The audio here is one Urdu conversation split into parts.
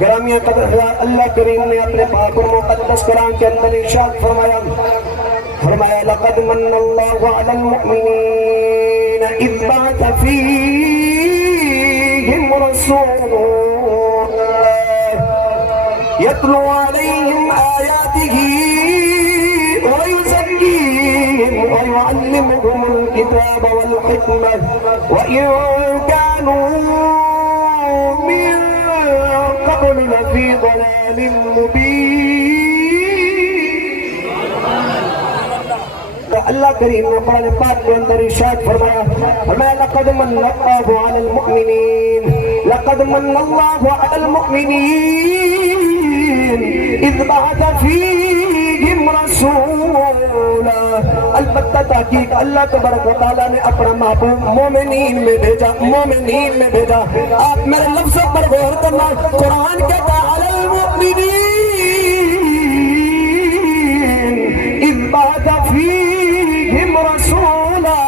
گرامیہ قدر اللہ کریم نے اپنے پاک اور مقدس کلام کے اندر ارشاد فرمایا لقد من اللہ علی المؤمنین اذ بعث فیہم رسولا یتلو علیہم آیاتہ ویزکیہم ویعلمہم الکتاب والحکمہ وإن كانوا من قبل لفی ضلال مبین۔ اللہ کریم نے قرآن پاک کے اندر ارشاد فرمایا لقد من اللہ علی المؤمنین لقد من اللہ علی المؤمنین اذ بعث فیہم رسولا۔ البتہ تحقیق اللہ تبارک و تعالیٰ نے اپنا محبوب مومنین میں بھیجا۔ آپ میرے لفظوں پر غور کرنا، قرآن کہتا علی المؤمنین اذ بعث فیہم رسولا۔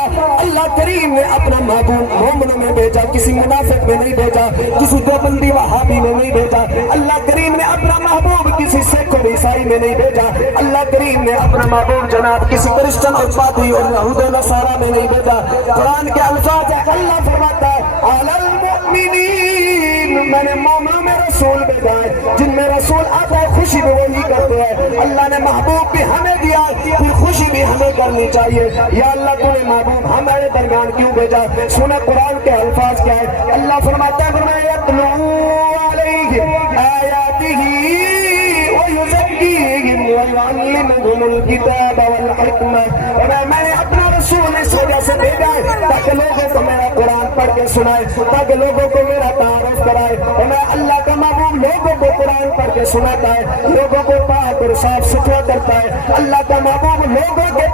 اللہ کریم نے اپنا محبوب مومنوں میں بھیجا، کسی منافق میں نہیں بھیجا، کسی دیوبندی وہابی میں نہیں بھیجا۔ اللہ کریم نے اپنا محبوب کسی سکھ اور عیسائی میں نہیں بھیجا۔ اللہ کریم نے اپنا محبوب جناب کسی کرسچن اور پادری اور یہود و نصارہ میں نہیں بھیجا۔ قرآن کے الفاظ ہے، اللہ فرماتا ہے علی المؤمنین، میں نے مومنوں میں رسول بھیجا ہے۔ جن میں رسول آتا ہے خوشی بھی وہی کرتے ہیں۔ اللہ نے محبوب بھی ہمیں دیا، پھر خوشی بھی ہمیں کرنی چاہیے۔ یا اللہ تو نے محبوب ہمارے درمیان کیوں بھیجا؟ سنیں قرآن کے الفاظ کیا ہے۔ اللہ فرماتا ہے یتلو علیہم آیاتہ ویزکیہم ویعلمہم الکتاب والحکمہ۔ میں نے اپنا رسول اس وجہ سے بھیجا ہے تاکہ لوگوں کو میرا قرآن پڑھ کے سنائے، تاکہ لوگوں کو میرا تعارف کرائے۔ میں اللہ کا محبوب لوگوں کو قرآن پڑھ کے سناتا ہے، لوگوں کو پاک اور صاف ستھرا کرتا ہے۔ اللہ کا محبوب لوگوں کے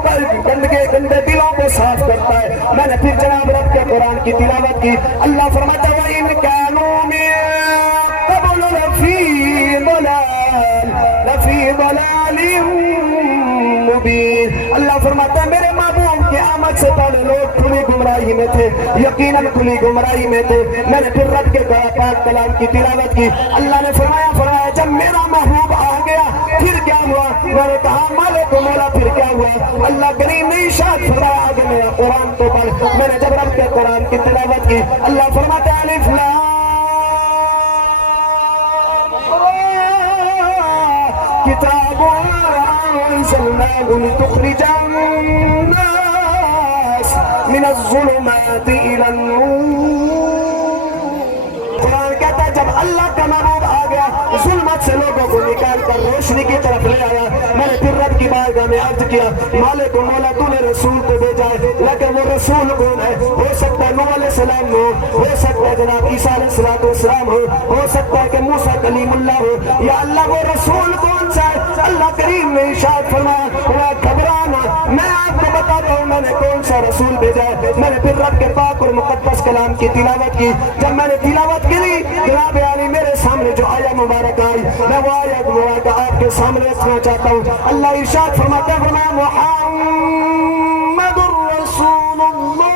گندے دلوں کو صاف کرتا ہے۔ میں نے پھر جناب رب کے قرآن کی تلاوت کی۔ اللہ فرماتا ہے وَإِنْ كَانُوا مِن قَبْلُ لَفِي ضَلَالٍ مُبِينٍ۔ اللہ فرماتا ہے میرے محبوب کی آمد سے پہلے لوگ کھلی گمراہی میں تھے، یقیناً کھلی گمراہی میں تھے۔ میں نے پھر رب کے پاک کلام کی تلاوت کی۔ اللہ نے فرمایا جب میرا محبوب آ گیا پھر کیا ہوا؟ میں نے کہا مالک و مولا پھر کیا ہوا؟ اللہ کریم نے ارشاد فرمایا آگے میرا قرآن تو پڑھ۔ میں نے جب رب کے قرآن کی تلاوت کی، اللہ فرماتا ہے الف لام کتاب انزلناه لتخرج الناس من الظلمات الى النور۔ قرآن کہتا ہے جب اللہ کا محبوب آ گیا ظلمت سے لوگوں کو نکال کر روشنی کی طرف لے آیا۔ میں نے پھر رب کی بارگاہ میں عرض کیا مالک و مولا تو نے رسول کو بھیجا ہے، لیکن وہ رسول کون ہے؟ ہو سکتا ہے نوح علیہ السلام ہو سکتا ہے جناب عیسیٰ علیہ السلام ہو سکتا ہے کہ موسیٰ کلیم اللہ ہو۔ یا اللہ وہ رسول کون سا ہے؟ اللہ کریم نے ارشاد فرمایا گھبرانا، میں آپ کو بتاتا ہوں میں نے کون سا رسول بھیجا ہے۔ میں نے پھر رب کے پاک اور مقدس کلام کی تلاوت کی۔ جب میں نے تلاوت کی جناب یعنی میرے سامنے جو آیہ مبارک آئی، میں وہ آیہ مبارک آپ کے سامنے رکھنا چاہتا ہوں۔ اللہ ارشاد فرماتا ہے محمد رسول اللہ۔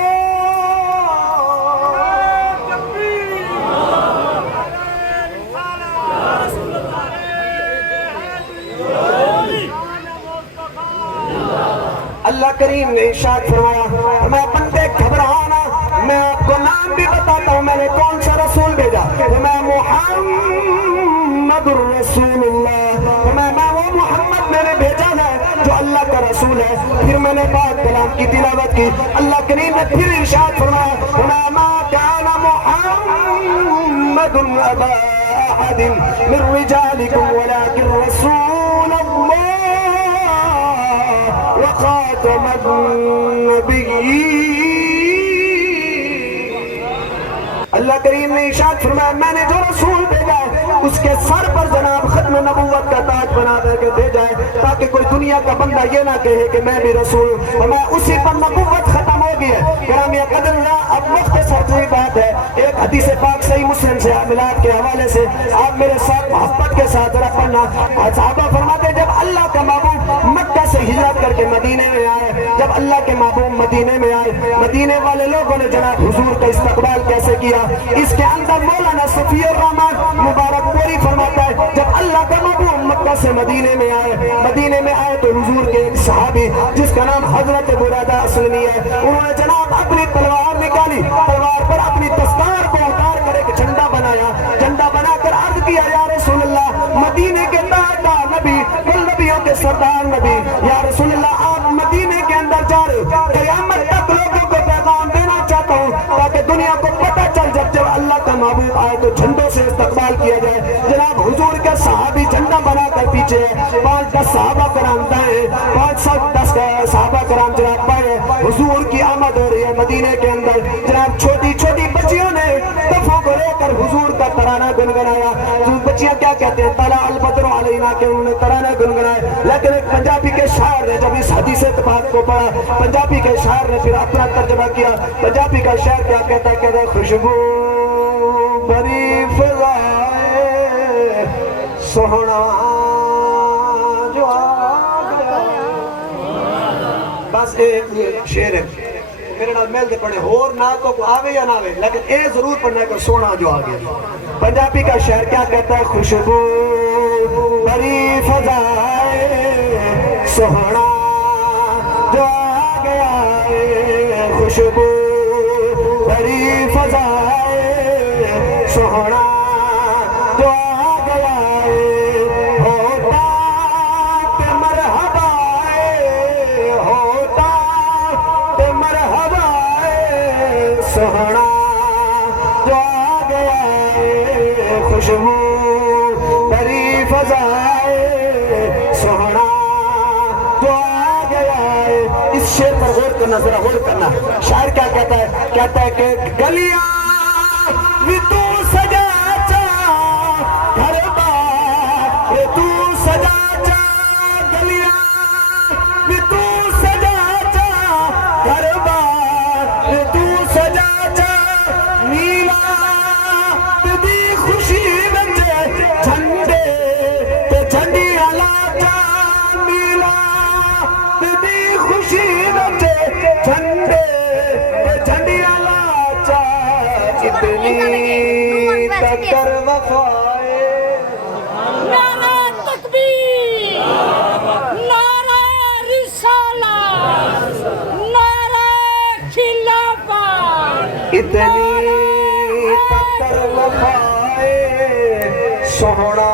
اللہ کریم نے ارشاد فرمایا میں بندے گھبرانا، میں آپ کو نام بھی بتاتا ہوں میں نے کون سا رسول بھیجا، میں محمد الرسول اللہ، میں وہ محمد میں نے بھیجا ہے جو اللہ کا رسول ہے۔ پھر میں نے پاک کلام کی تلاوت کی۔ اللہ کریم نے پھر ارشاد فرمایا ما كان محمد ابا احد من رجالكم ولكن رسول الله وخاتم النبيين۔ اللہ کریم نے ارشاد فرمایا میں نے جو رسول بھیجا ہے اس کے سر پر جناب ختم نبوت کا تاج بنا دے کے بھیجا ہے تاکہ کوئی دنیا کا بندہ یہ نہ کہے کہ میں بھی رسول ہوں، اور میں اسی پر نبوت ختم ہو گئی ہے۔ گرامی قدر اب مختصر کوئی بات ہے، ایک حدیث پاک صحیح مسلم سے میلاد کے حوالے سے آپ میرے ساتھ محبت کے ساتھ ذرا پڑھنا۔ صحابہ فرماتے جب اللہ کا محبوب مکہ سے ہجرت کر کے مدینے میں آئے، جب اللہ کے محبوب مدینے میں آئے، مدینے والے لوگوں نے جناب حضور کا استقبال کیسے کیا، اس کے اندر مولانا صفی الرحمن مبارک پوری فرماتے کا محبوب مکہ سے مدینے میں آئے تو حضور کے ایک صحابی جس کا نام حضرت برادہ اسلمی ہے، انہوں نے جناب اپنی تلوار نکالی، تلوار پر اپنی دستار کو اتار کر ایک جھنڈا بنایا، جھنڈا بنا کر عرض کیا یا رسول اللہ، مدینے کے تاجدار نبی، کل نبیوں کے سردار نبی، یا رسول اللہ آپ مدینے کے اندر جا رہے، قیامت تک لوگوں کو پیغام دینا چاہتا ہوں تاکہ دنیا کو پتہ چل جب اللہ کا محبوب آئے تو جھنڈوں سے استقبال کیا جائے۔ جناب حضور کا صحابی جھنڈا بنا کر پیچھے ہے، 5-10 صحابہ کرام دائیں، 5-10 صحابہ کرام جناب بائیں، حضور کی آمد ہو رہی ہے مدینے کے اندر۔ جناب چھوٹی چھوٹی بچیوں نے دفوں کو لے کر حضور کا ترانہ گنگنایا۔ بچیاں کیا کہتے ہیں؟ طلع البدر علینا، کہ انہوں نے ترانہ گنگنایا۔ لیکن ایک پنجابی کے شاعر نے جب اس حدیث بات کو پڑھا، پنجابی کے شاعر نے پھر اپنا ترجمہ کیا۔ پنجابی کا شاعر کیا کہتا ہے؟ کہتا ہے خوشبو بری فضائے سوہنا جو بس ایک شعر ہے میرے نال میل دے پڑھے، اور نہ تو آوے یا نہ آوے، لیکن اے ضرور پڑھنا ہے کہ سونا جو آگے۔ پنجابی کا شعر کیا کہتا ہے؟ خوشبو بری فضائے سوہنا جو آ گیا ہے، خوشبو بری فضائے سوہنا جو آ گیا ہے، ہوتا تے مرحبا ہے، ہوتا تے مرحبا ہے سوہنا جو آ گیا ہے، خوشبو بری فضائے سوہنا جو آ گیا ہے۔ اس شعر پر غور کرنا، ذرا غور کرنا۔ شاعر کیا کہتا ہے؟ کہتا ہے کہ گلیاں بھی تو سجا چا گھر بار تو سجا چا، گلیاں بھی تو سجا چا گھر بار تو سجا چا، میلاد دی خوشی وچ جھنڈے تے جھنڈیاں لا چا، میلاد دی خوشی وچ جھنڈے تے جھنڈیاں لا چا، اتنی تکر وفائے۔ نعرہ تکبیر، نعرہ رسالت، نعرہ خلافت، اتنی تکر وفائے سوہنا